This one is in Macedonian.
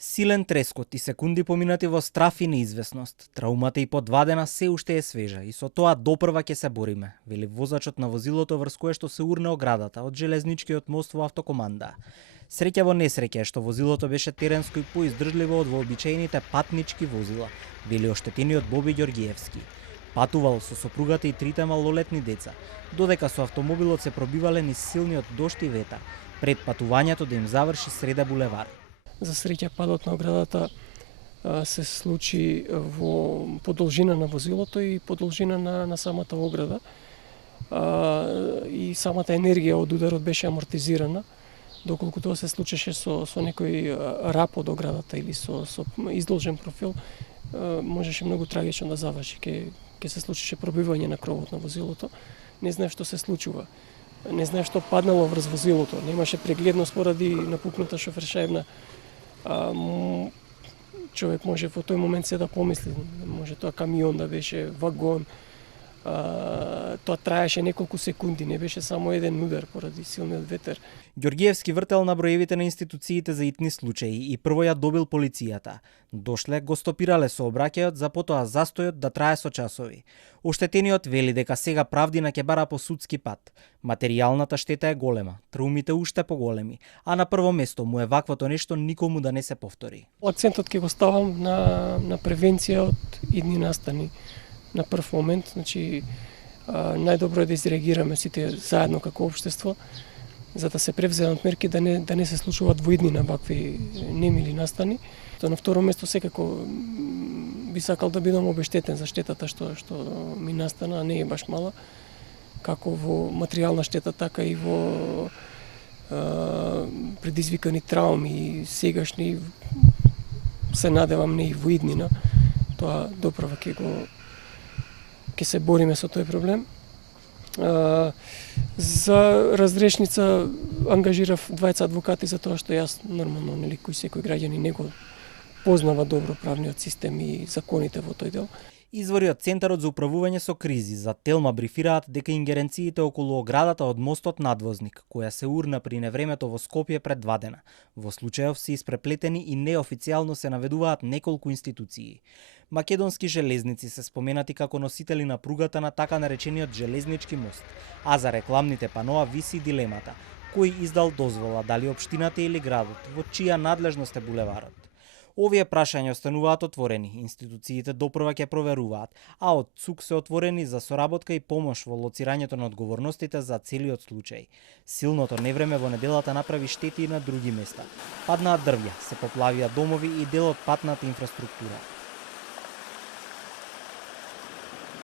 Силен трескот и секунди поминати во страф и неизвестност. Траумата и подвадена се уште е свежа и со тоа допрва ќе се бориме, вели возачот на возилото врз кое што се урне оградата од железничкиот мост во автокоманда. Среќа во несреќа е што возилото беше теренско и поиздржливо од вообичаените патнички возила, вели оштетениот Боби Ѓоргиевски. Патувал со сопругата и трите малолетни деца, додека со автомобилот се пробивале низ силниот дожд и ветар, пред патувањето да им заврши среде булевар. За среќа падот на оградата се случи по должина на возилото и по должина на самата ограда. И самата енергија од ударот беше амортизирана, доколку тоа се случеше со некој рап од оградата или со издолжен профил, можеше многу трагично да заврши. Ке се случише пробивање на кровот на возилото. Не знаев што се случува. Не знаев што паднало врз возилото. Немаше прегледност поради напукната шофершаевна. Човек може во тој момент се да помисли, може тоа камион да беше, вагон. Тоа траеше неколку секунди, не беше само еден удар поради силниот ветер. Ѓоргиевски вртел на броевите на институциите за итни случаи и прво ја добил полицијата. Дошле, го стопирале сообраќајот, за потоа застојот да трае со часови. Оштетениот вели дека сега правдина ќе бара по судски пат. Материјалната штета е голема, траумите уште поголеми, а на прво место му е ваквото нешто никому да не се повтори. Акцентот ќе го ставам на превенција од идни настани. На прв момент, значи, најдобро е да изреагираме сите заедно како општество, за да се превземат мерки да не се случуваат во иднина вакви немили настани. На второ место секако би сакал да бидам обештетен за штетата што ми настана, а не е баш мала, како во материјална штета, така и во предизвикани трауми, сегашни, се надевам не и во иднина. Тоа доправа ќе се бориме со тој проблем. За разрешница ангажирав двајца адвокати за тоа што јас нормално, нели, кој секој граѓанин не го познава добро правниот систем и законите во тој дел. Извори од Центарот за управување со кризи за Телма брифираат дека ингеренциите околу оградата од мостот Надвозник, која се урна при невремето во Скопје пред 2 дена, во случајов се испреплетени и неофицијално се наведуваат неколку институции. Македонски железници се споменати како носители на пругата на така наречениот железнички мост, а за рекламните паноа виси дилемата: кој издал дозвола, дали општината или градот, во чија надлежност е булеварот. Овие прашања остануваат отворени, институциите допрва ќе проверуваат, а од ЦУК се отворени за соработка и помош во лоцирањето на одговорностите за целиот случај. Силното невреме во неделата направи штети и на други места. Паднаа дрвја, се поплавија домови и дел од патната инфраструктура.